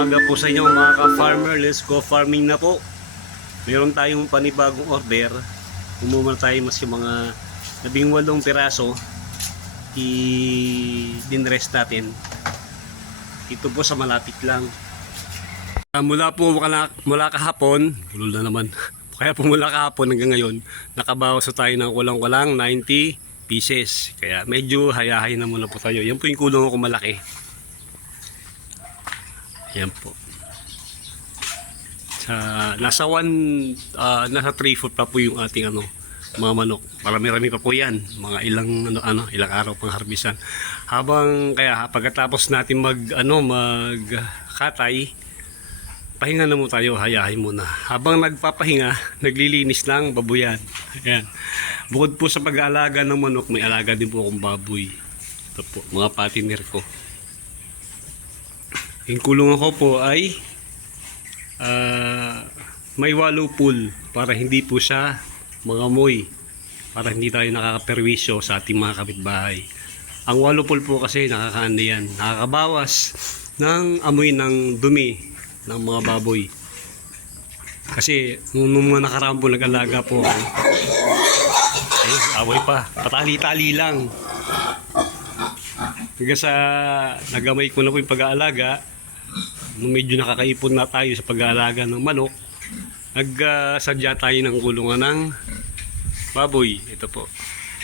umaga po sa inyo mga ka-farmer. Let's go farming na po. Meron tayong panibagong order. Umumar tayo mas yung mga 18 piraso. I-dinrest natin. Ito po sa malapit lang. Mula kahapon, ulol na naman. Kaya po mula kahapon hanggang ngayon, nakabawas na tayo ng kulang-kulang 90 pieces. Kaya medyo hayahay na muna po tayo. Yan po yung kulong ko malaki. Yan po. Nasa 3 foot pa po yung ating mga manok. Marami-rami pa po yan. Mga ilang araw pang harbisan. Kaya pagkatapos natin magkatay, pahinga na mo tayo, hayahin muna. Habang nagpapahinga, naglilinis lang babuyan. Ayan. Bukod po sa pag-aalaga ng manok, may alaga din po akong baboy. Ito po, mga patiner ko. Yung kulungan ko po ay may wallow pool para hindi po siya mangamoy, para hindi tayo nakakaperwisyo sa ating mga kapitbahay. Ang wallow pool po kasi nakakabawas ng amoy ng dumi ng mga baboy. Kasi nung mga nakaraan po nag-alaga po ako, away pa, patali-tali lang. Hanggang sa nagamay ko na po yung pag-aalaga. Nung medyo nakakaipon na tayo sa pag-aalaga ng manok, nagsadya tayo ng kulungan ng baboy. Ito po,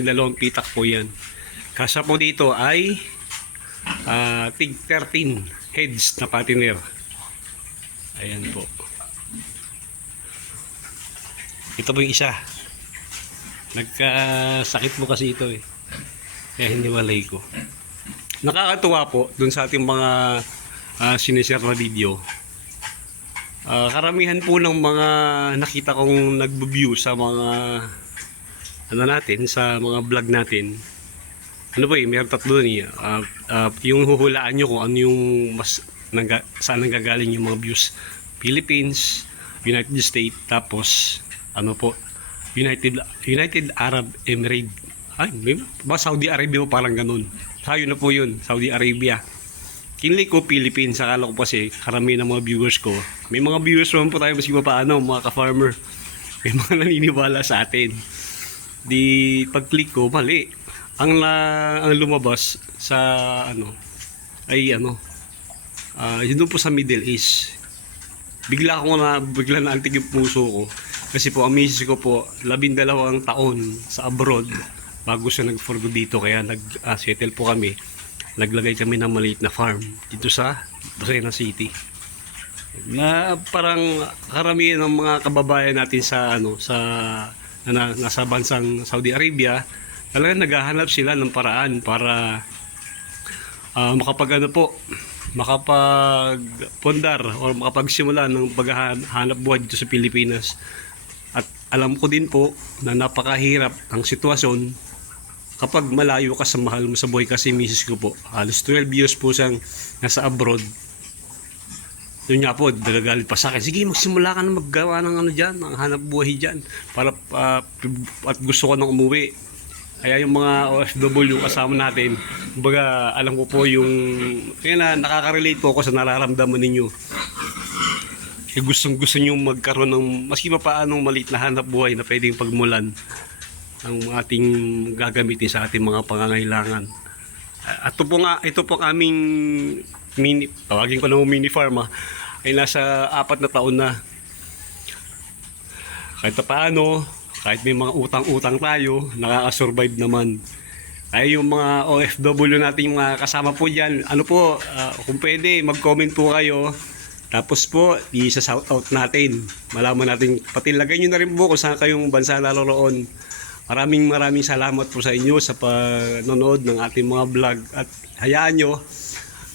dalawang pitak po yan. Kasa po dito ay tig 13 heads na patiner. Ayan po. Ito po yung isa. Nagkasakit po kasi ito eh. Kaya hindi walay ko. Nakakatuwa po dun sa ating mga sinishare na video. Karamihan po ng mga nakita kong nagbo-view sa mga sa mga vlog natin. Meron tatlo ni yung huhulaan nyo kung ano yung saan nanggagaling yung mga views. Philippines, United States, tapos United Arab Emirates. Saudi Arabia po, parang ganun. Sayo na po yun, Saudi Arabia. Kinli ko Philippines, akala ko kasi karamihan ng mga viewers ko. May mga viewers naman po tayo, maski paano, mga ka-farmer. May mga naniniwala sa atin. Di pag-click ko, mali. Ang lumabas sa yun doon po sa Middle East. Bigla na antig yung puso ko. Kasi po, ang misis ko po, 12 taon sa abroad bago siya nag-forgo dito. Kaya nag-settle po kami. Naglagay kami ng maliit na farm dito sa Lucena City. Na parang karamihan ng mga kababayan natin nasa bansang Saudi Arabia, talagang naghahanap sila ng paraan para makapagpundar o makapagsimula ng paghahanap buhay dito sa Pilipinas. At alam ko din po na napakahirap ang sitwasyon kapag malayo ka sa mahal mo sa buhay. Kasi misis ko po, halos 12 years po siyang nasa abroad. Yun nga po, nagagalit pa sa akin, sige magsimula ka na maggawa ng ng hanap buhay dyan. At gusto ko nang umuwi. Kaya yung mga OFW kasama natin, kumbaga alam ko po nakaka-relate po ako sa nararamdaman ninyo. Gustong-gusto nyo magkaroon ng maski paanong maliit na hanap buhay na pwedeng pagmulan ang ating gagamitin sa ating mga pangangailangan. At ito po aming tawagin ko na mini farm ay nasa 4 na taon na. Kahit may mga utang-utang tayo, nakaka-survive naman. Ay yung mga OFW natin, mga kasama po dyan, kung pwede mag-comment po kayo. Tapos po, i-shoutout natin. Malaman natin, pati lagay nyo na rin po kung saan kayong bansa naroroon. Maraming salamat po sa inyo sa panonood ng ating mga vlog. At hayaan nyo,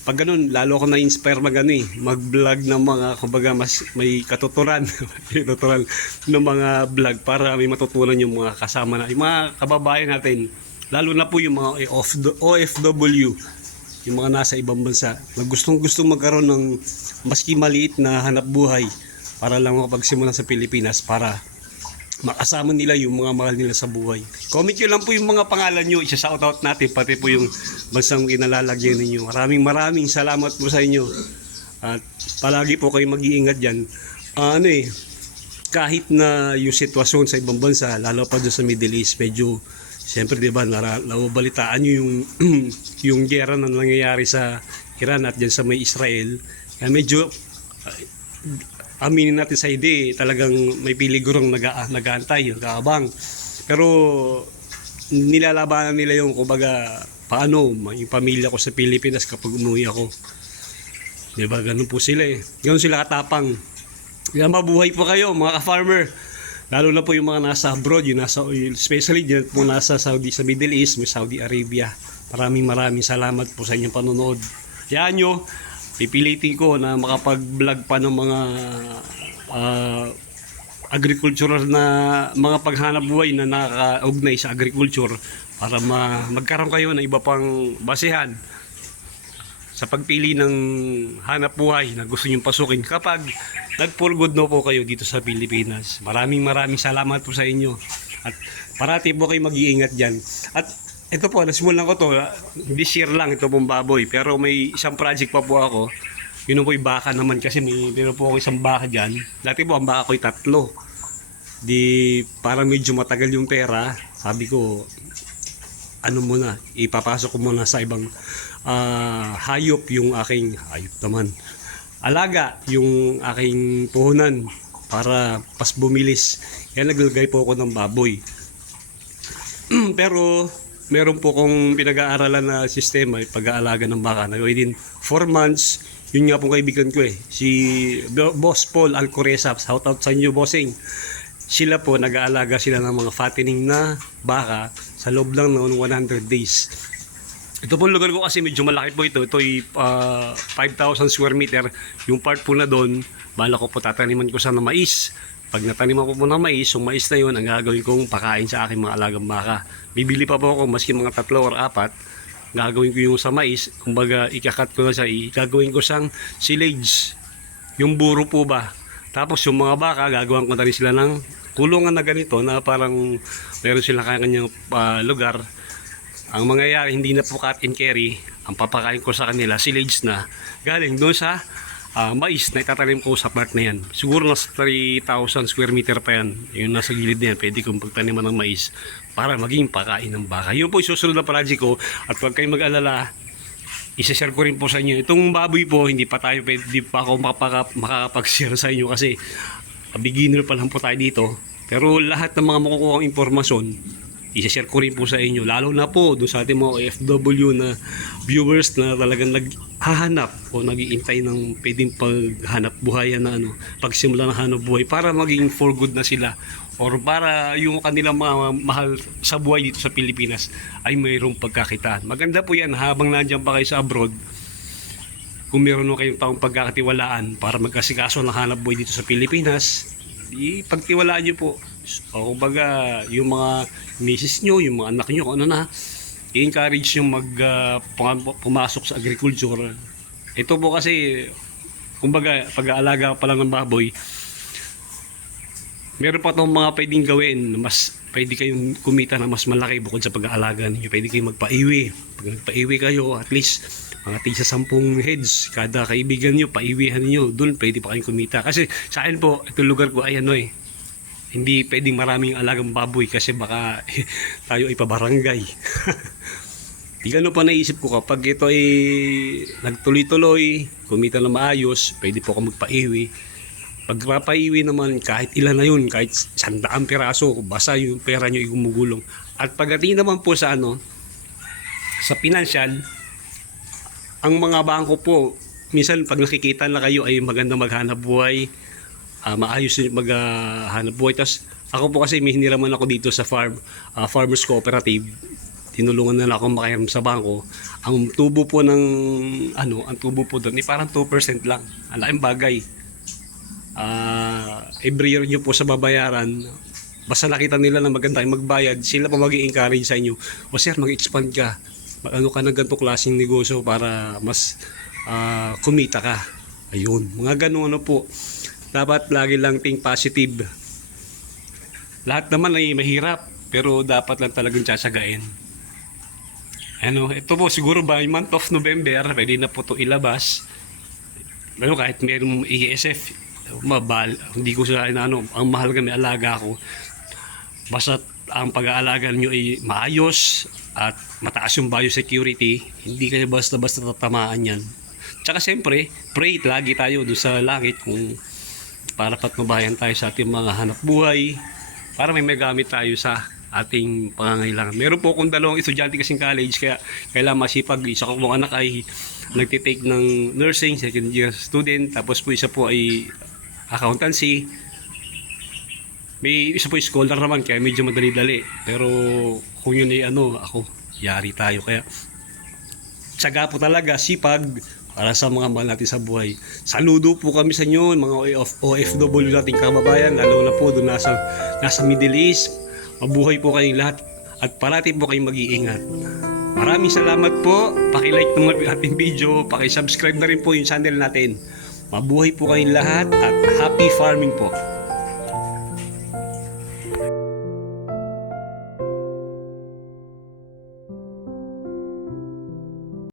pag ganun, lalo ako na-inspire mag-vlog ng mga, kumbaga, mas may katuturan ng mga vlog para may matutunan yung mga kasama yung mga kababayan natin. Lalo na po yung mga OFW, yung mga nasa ibang bansa, na gustong magkaroon ng maski maliit na hanap buhay para lang makapagsimula sa Pilipinas, para makasama nila yung mga mahal nila sa buhay. Comment nyo lang po yung mga pangalan nyo, isa-shoutout natin, pati po yung bansang inalalagyan ninyo. Maraming salamat po sa inyo. At palagi po kayo mag-iingat dyan. Kahit na yung sitwasyon sa ibang bansa, lalo pa dyan sa Middle East, medyo, siyempre di ba, nababalitaan nyo yung, yung gera na nangyayari sa Iran at dyan sa may Israel. Kaya medyo, aminin natin sa hindi, talagang may piligurong nag-aantay, nag-aabang. Pero, nilalabanan nila yung, kumbaga, paano, yung pamilya ko sa Pilipinas kapag umuwi ako. Di ba, ganun po sila eh. Ganun sila katapang. Kaya mabuhay po kayo mga ka-farmer. Lalo na po yung mga nasa abroad, yung nasa, especially dyan po nasa Saudi, sa Middle East, may Saudi Arabia. Maraming salamat po sa inyong panonood. Yan nyo, pipilitin ko na makapag-vlog pa ng mga agricultural na mga paghanap buhay na nakaugnay sa agriculture para magkaroon kayo ng iba pang basehan sa pagpili ng hanap buhay na gusto nyong pasukin kapag nag-for good no po kayo dito sa Pilipinas. Maraming salamat po sa inyo. At parati po kayo mag-iingat dyan. At ito po, nasimulan ko to, this year lang ito pong baboy. Pero may isang project pa po ako. Yun po yung baka naman kasi meron po ako isang baka dyan. Dati po ang baka ko'y 3. Di parang medyo matagal yung pera. Sabi ko, ano muna, ipapasok ko muna sa ibang hayop yung aking hayop naman. Alaga yung aking puhunan para pas bumilis. Kaya naglagay po ako ng baboy. Pero meron po kong pinag-aaralan na sistema, pag-aalaga ng baka na within 4 months. Yun nga pong kaibigan ko eh, si Boss Paul Alcoreza, shout out sa inyo bossing. Sila po nag-aalaga sila ng mga fattening na baka sa loob lang ng 100 days. Ito pong lugar ko kasi medyo malaki po ito. Ito ay 5,000 square meter. Yung part po na doon, bala ko po tataniman ko sana mais. Pag nataniman ko po ng mais, yung mais na yun ang gagawin kong pakain sa aking mga alagang baka. Bibili pa po ako maski mga 3 or 4. Gagawin ko yung sa mais. Kumbaga ikakat ko na siya. Gagawin ko siyang silage. Yung buro po ba. Tapos yung mga baka, gagawin ko na rin sila ng kulungan na ganito na parang meron silang kanyang lugar. Ang mangyayari, hindi na po cut and carry. Ang papakain ko sa kanila, silage na. Galing doon sa mais na itatanim ko sa part na yan. Siguro nasa 3,000 square meter pa yan. Yung nasa gilid na yan, pwede kong pagtaniman ng mais para maging pakain ng baka. Yun po yung susunod na project ko. At huwag kayong mag-alala, isa-share ko rin po sa inyo. Itong baboy po, hindi pa ako makakapag-share sa inyo kasi beginner pa lang po tayo dito. Pero lahat ng mga makukuha ng impormasyon, isa-share ko rin po sa inyo. Lalo na po doon sa ating mga OFW na viewers na talagang naghahanap o nag-iintay ng pwedeng paghanap buhay na pagsimula ng hanap buhay para maging for good na sila. Or para yung kanilang mga mahal sa buhay dito sa Pilipinas ay mayroong pagkakitaan. Maganda po yan habang nandiyan pa kayo sa abroad. Kung meron mo kayong taong pagkakatiwalaan para magkasikaso ng hanap buhay dito sa Pilipinas, ipagtiwalaan nyo po. O kumbaga, yung mga misis nyo, yung mga anak nyo, kung ano na, i-encourage nyo pumasok sa agriculture. Ito po kasi, kumbaga, pag-aalaga pa lang ng baboy, meron pa itong mga pwedeng gawin, mas pwede kayong kumita na mas malaki bukod sa pag-aalaga ninyo. Pwede kayong magpa-iwi. Pag nagpa-iwi kayo, at least, mga tigsa 10 heads, kada kaibigan nyo, paiwihan nyo, doon pwede pa kayong kumita. Kasi sa akin po, itong lugar ko ay hindi pwedeng maraming alagang baboy kasi baka tayo ay pabarangay. Di gano'n pa naisip ko kapag ito ay nagtuloy-tuloy, kumita na maayos, pwede po ako magpaiwi. Pag papaiwi naman, kahit ilan na yun, kahit 100 piraso, basta yung pera nyo ay gumugulong. At pagdating naman po sa sa financial, ang mga bangko po, minsan pag nakikita na kayo ay maganda maghanap buhay, maayos yung maghanap buhay. Tapos ako po kasi may hiniraman ako dito sa Farmers Cooperative. Tinulungan na lang ako makahiram sa bangko. Ang tubo po ang tubo po doon, parang 2% lang. Ang laking bagay. Every year nyo po sa babayaran, basta nakita nila na maganda kayo magbayad, sila pa mag-i-encourage sa inyo. O sir, mag-expand ka. Mag-ano ka ng ganitong klaseng negosyo para mas kumita ka. Ayun, mga ganun po. Dapat lagi lang think positive. Lahat naman ay mahirap, pero dapat lang talagang tsasagain. Ito po siguro by month of November, pwede na po ito ilabas. Pero kahit meron ESF, hindi ko sila inaano, ang mahal kami alaga ko. Basta ang pag-aalaga nyo ay maayos at mataas yung biosecurity, hindi kayo basta-basta tatamaan yan. Tsaka siyempre, pray lagi tayo doon sa langit kung para patnubayan tayo sa ating mga hanap buhay, para may magamit tayo sa ating pangangailangan. Meron po akong dalawang estudyante kasing college, kaya kailangan masipag. Isa ko pong anak ay nagtitake ng nursing, second year student, tapos po isa po ay accountancy. May isa po scholar naman, kaya medyo madali-dali. Pero kung yun ay ako, yari tayo. Kaya tsaga po talaga, sipag, para sa mga mahal natin sa buhay. Saludo po kami sa inyo, mga OFW nating kababayan, lalo na po doon nasa Middle East. Mabuhay po kayong lahat at parati po kayong mag-iingat. Maraming salamat po. Paki-like ng ating video, paki-subscribe na rin po yung channel natin. Mabuhay po kayong lahat at happy farming po.